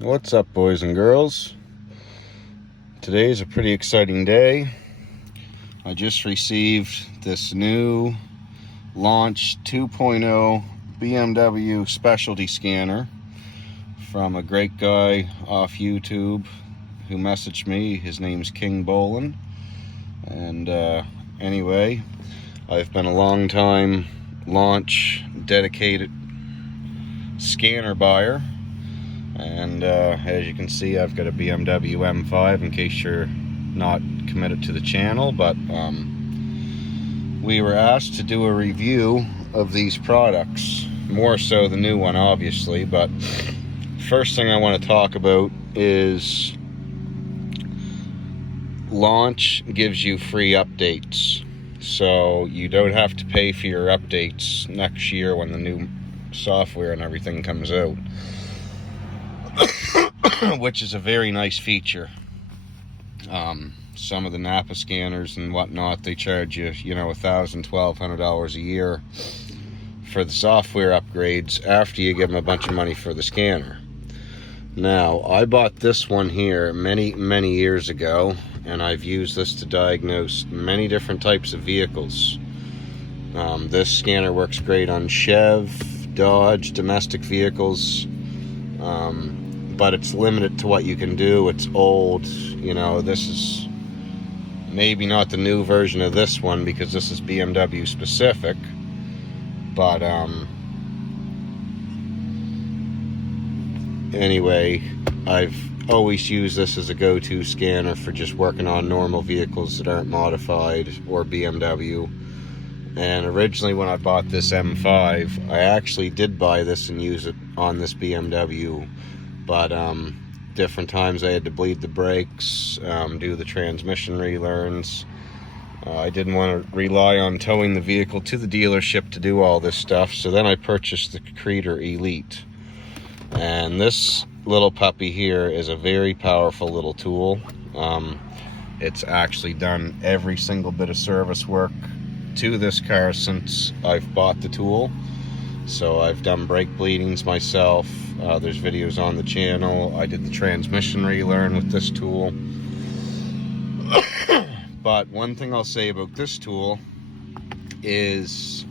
What's up, boys and girls? Today is a pretty exciting day. I just received this new launch 2.0 BMW specialty scanner from a great guy off YouTube who messaged me. His name's King Bolin. And anyway, I've been a long time launch dedicated scanner buyer. And as you can see, I've got a BMW M5 in case you're not committed to the channel, but we were asked to do a review of these products, more so the new one obviously. But first thing I want to talk about is launch gives you free updates, so you don't have to pay for your updates next year when the new software and everything comes out. Which is a very nice feature. Some of the Napa scanners and whatnot, they charge you, $1,000, $1,200 a year for the software upgrades after you give them a bunch of money for the scanner. Now, I bought this one here many years ago, and I've used this to diagnose many different types of vehicles. This scanner works great on Chev, Dodge, domestic vehicles. But it's limited to what you can do. It's old. This is maybe not the new version of this one because this is BMW specific. But anyway, I've always used this as a go-to scanner for just working on normal vehicles that aren't modified or BMW. And originally when I bought this M5, I actually did buy this and use it on this BMW. But different times I had to bleed the brakes, do the transmission relearns. I didn't want to rely on towing the vehicle to the dealership to do all this stuff, so then I purchased the Creader Elite. And this little puppy here is a very powerful little tool. It's actually done every single bit of service work to this car since I've bought the tool. So I've done brake bleedings myself. There's videos on the channel. I did the transmission relearn with this tool. But one thing I'll say about this tool is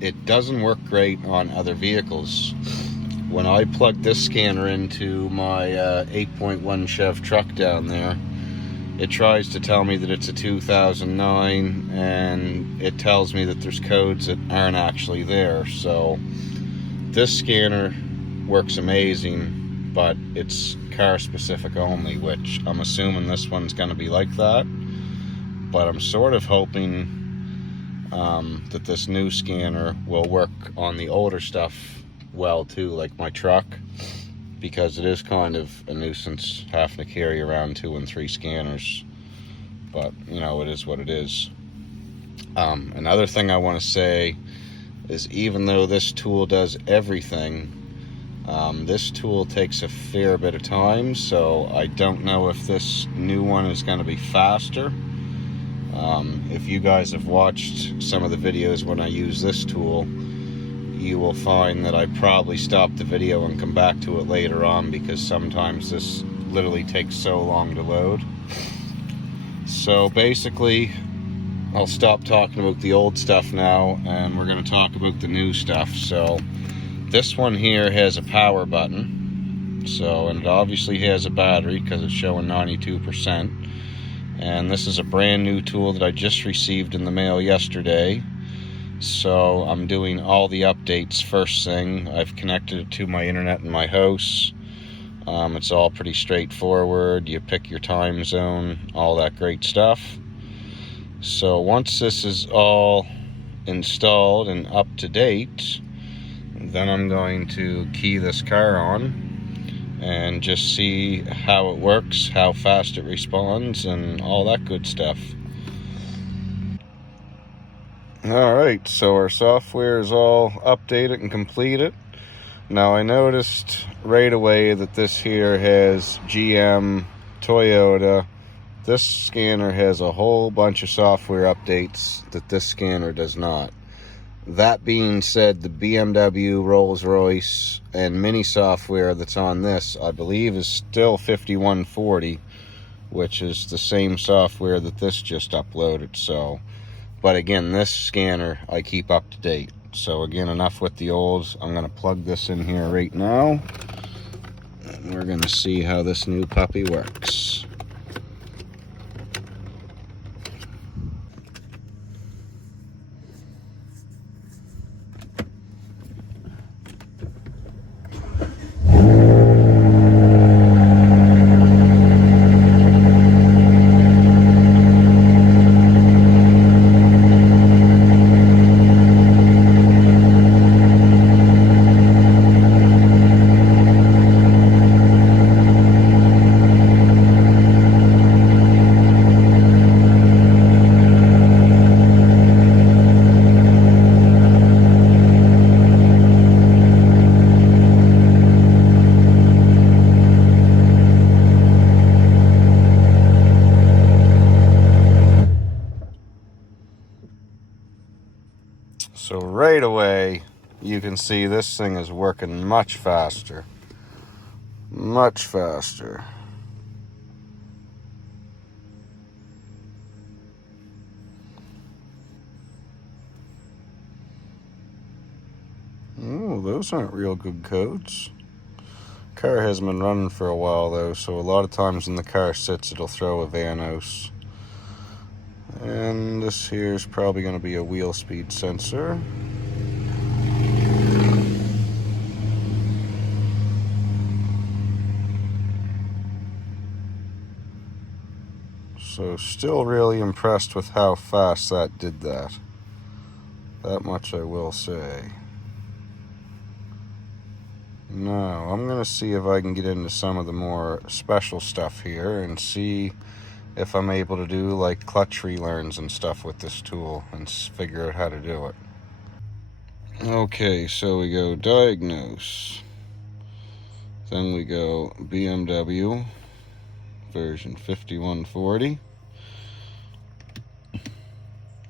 it doesn't work great on other vehicles. When I plug this scanner into my 8.1 Chev truck down there, it tries to tell me that it's a 2009, and it tells me that there's codes that aren't actually there. So this scanner works amazing, but it's car specific only, which I'm assuming this one's going to be like that. But I'm sort of hoping that this new scanner will work on the older stuff well too, like my truck, because it is kind of a nuisance having to carry around 2 and 3 scanners. But it is what it is. Another thing I want to say is, even though this tool does everything, this tool takes a fair bit of time, so I don't know if this new one is going to be faster. If you guys have watched some of the videos when I use this tool, you will find that I probably stop the video and come back to it later on, because sometimes this literally takes so long to load. So basically, I'll stop talking about the old stuff now, and we're going to talk about the new stuff. So this one here has a power button, and it obviously has a battery because it's showing 92%. And this is a brand new tool that I just received in the mail yesterday. So I'm doing all the updates first thing. I've connected it to my internet in my house. It's all pretty straightforward. You pick your time zone, all that great stuff. So once this is all installed and up to date, then I'm going to key this car on and just see how it works, how fast it responds, and all that good stuff. Alright, so our software is all updated and completed. Now I noticed right away that this here has GM, Toyota. This scanner has a whole bunch of software updates that this scanner does not. That being said, the BMW, Rolls-Royce, and Mini software that's on this, I believe, is still 5140, which is the same software that this just uploaded. So, but again, this scanner I keep up to date. So again, enough with the olds. I'm going to plug this in here right now, and we're going to see how this new puppy works. So right away, you can see this thing is working much faster. Much faster. Oh, those aren't real good codes. Car hasn't been running for a while though, so a lot of times when the car sits, it'll throw a Vanos. And this here is probably going to be a wheel speed sensor. So still really impressed with how fast that did that. That much I will say. Now, I'm going to see if I can get into some of the more special stuff here and see if I'm able to do like clutch relearns and stuff with this tool and figure out how to do it. Okay, so we go diagnose. Then we go BMW version 5140.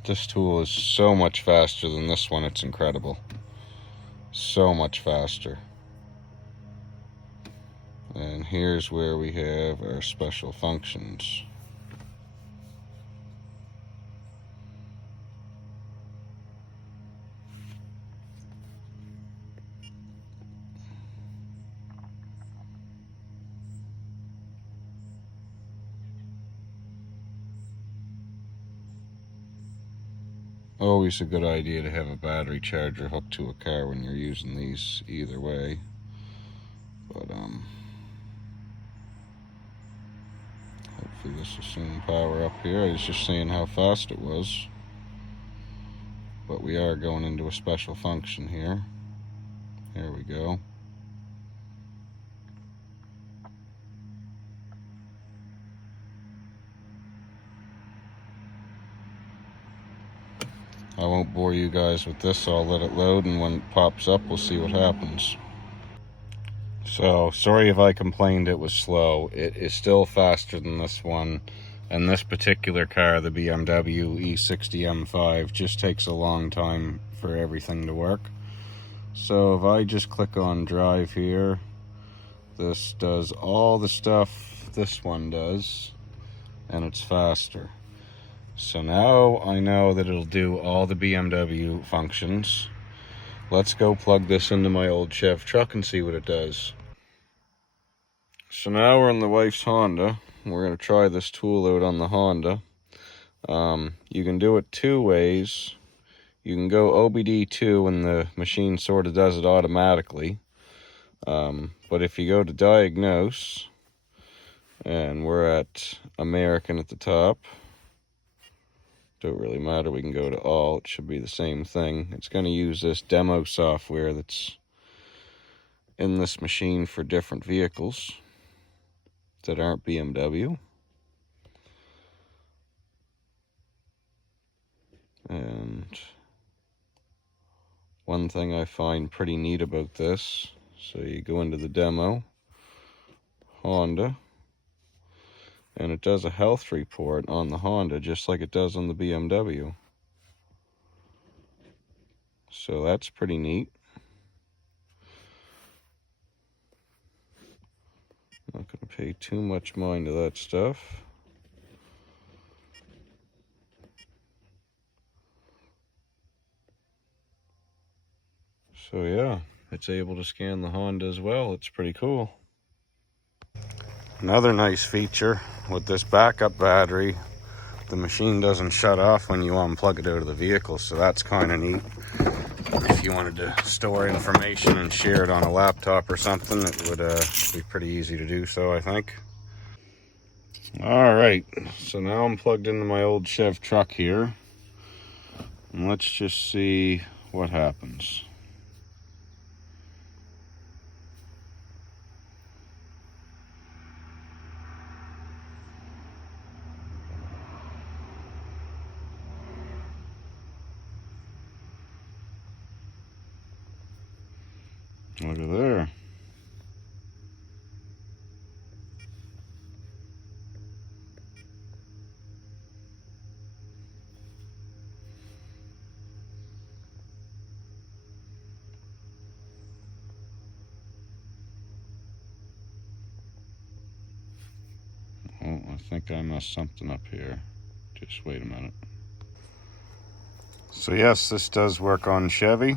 This tool is so much faster than this one, it's incredible. So much faster. And here's where we have our special functions. Always a good idea to have a battery charger hooked to a car when you're using these either way. But hopefully this will soon power up here. I was just seeing how fast it was. But we are going into a special function here. There we go. I won't bore you guys with this. I'll let it load, and when it pops up, we'll see what happens. So, sorry if I complained it was slow. It is still faster than this one. And this particular car, the BMW E60 M5, just takes a long time for everything to work. So if I just click on drive here, this does all the stuff this one does, and it's faster. So now I know that it'll do all the BMW functions. Let's go plug this into my old Chev truck and see what it does. So now we're in the wife's Honda. We're going to try this tool out on the Honda. You can do it two ways. You can go OBD2 and the machine sort of does it automatically. But if you go to diagnose, and we're at American at the top, don't really matter, we can go to all, it should be the same thing. It's going to use this demo software that's in this machine for different vehicles that aren't BMW. And one thing I find pretty neat about this, so you go into the demo, Honda, and it does a health report on the Honda just like it does on the BMW. So that's pretty neat. Not going to pay too much mind to that stuff. So yeah, it's able to scan the Honda as well. It's pretty cool. Another nice feature with this backup battery, the machine doesn't shut off when you unplug it out of the vehicle, so that's kind of neat. If you wanted to store information and share it on a laptop or something, it would be pretty easy to do so, I think. All right, so now I'm plugged into my old Chev truck here, and let's just see what happens. Look at there. Oh, I think I messed something up here. Just wait a minute. So yes, this does work on Chevy.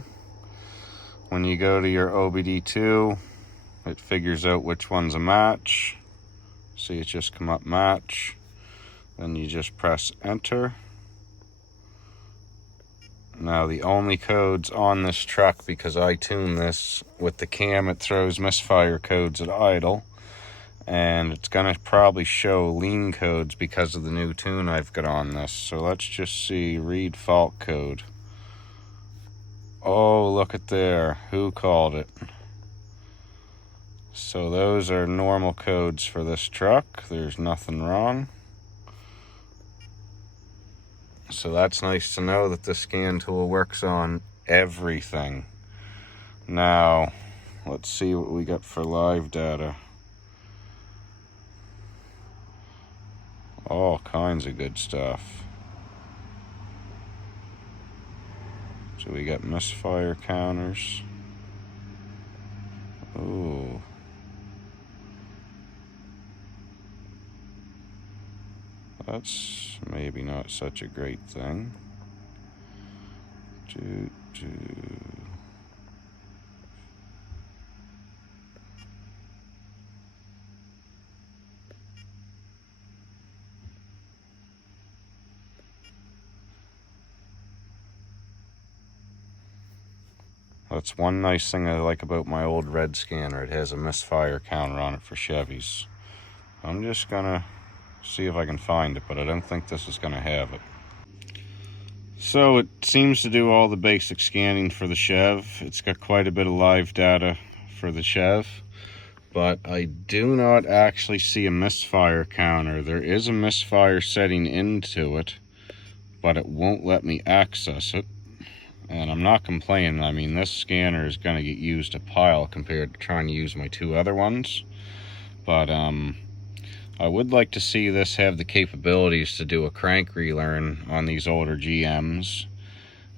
When you go to your OBD2, it figures out which one's a match. See, it just come up match. Then you just press enter. Now the only codes on this truck, because I tune this with the cam, it throws misfire codes at idle. And it's gonna probably show lean codes because of the new tune I've got on this. So let's just see, read fault code. Oh, look at there, who called it? So those are normal codes for this truck. There's nothing wrong. So that's nice to know that the scan tool works on everything. Now, let's see what we got for live data. All kinds of good stuff. So we got misfire counters. Ooh. That's maybe not such a great thing. That's one nice thing I like about my old red scanner. It has a misfire counter on it for Chevys. I'm just gonna see if I can find it, but I don't think this is gonna have it. So it seems to do all the basic scanning for the Chev. It's got quite a bit of live data for the Chev, but I do not actually see a misfire counter. There is a misfire setting into it, but it won't let me access it. And I'm not complaining. I mean, this scanner is going to get used a pile compared to trying to use my two other ones. But I would like to see this have the capabilities to do a crank relearn on these older GMs.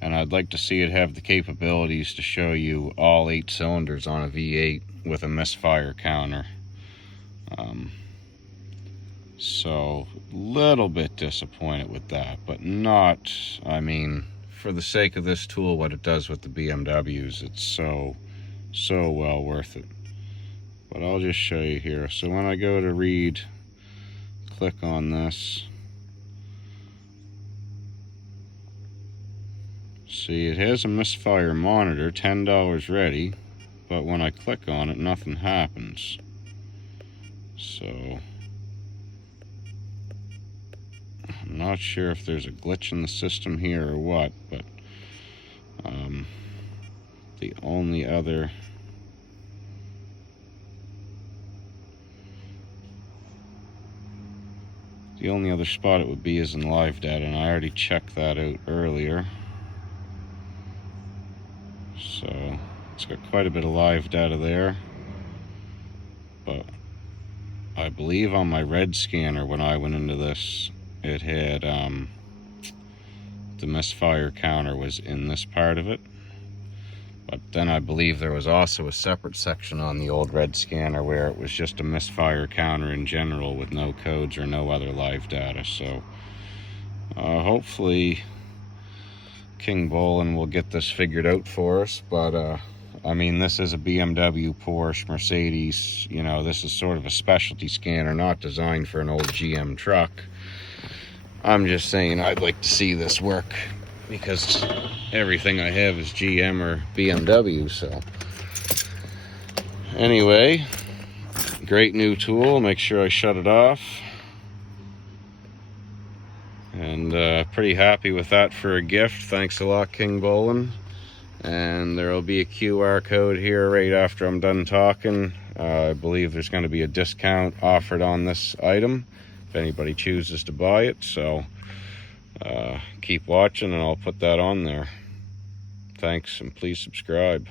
And I'd like to see it have the capabilities to show you all 8 cylinders on a V8 with a misfire counter. So, a little bit disappointed with that, but not, I mean, for the sake of this tool, what it does with the BMWs, it's so well worth it. But I'll just show you here. So when I go to read, click on this. See, it has a misfire monitor, $10 ready, but when I click on it, nothing happens. So I'm not sure if there's a glitch in the system here or what, but the only other spot it would be is in live data, and I already checked that out earlier. So it's got quite a bit of live data there, but I believe on my red scanner when I went into this, it had the misfire counter was in this part of it. But then I believe there was also a separate section on the old red scanner where it was just a misfire counter in general with no codes or no other live data. So hopefully King Bolin will get this figured out for us. But I mean, this is a BMW, Porsche, Mercedes, you know, this is sort of a specialty scanner, not designed for an old GM truck. I'm just saying I'd like to see this work, because everything I have is GM or BMW. So anyway, great new tool. Make sure I shut it off. And pretty happy with that for a gift. Thanks a lot, King Bolin. And there will be a QR code here right after I'm done talking. I believe there's going to be a discount offered on this item if anybody chooses to buy it. So keep watching and I'll put that on there. Thanks, and please subscribe.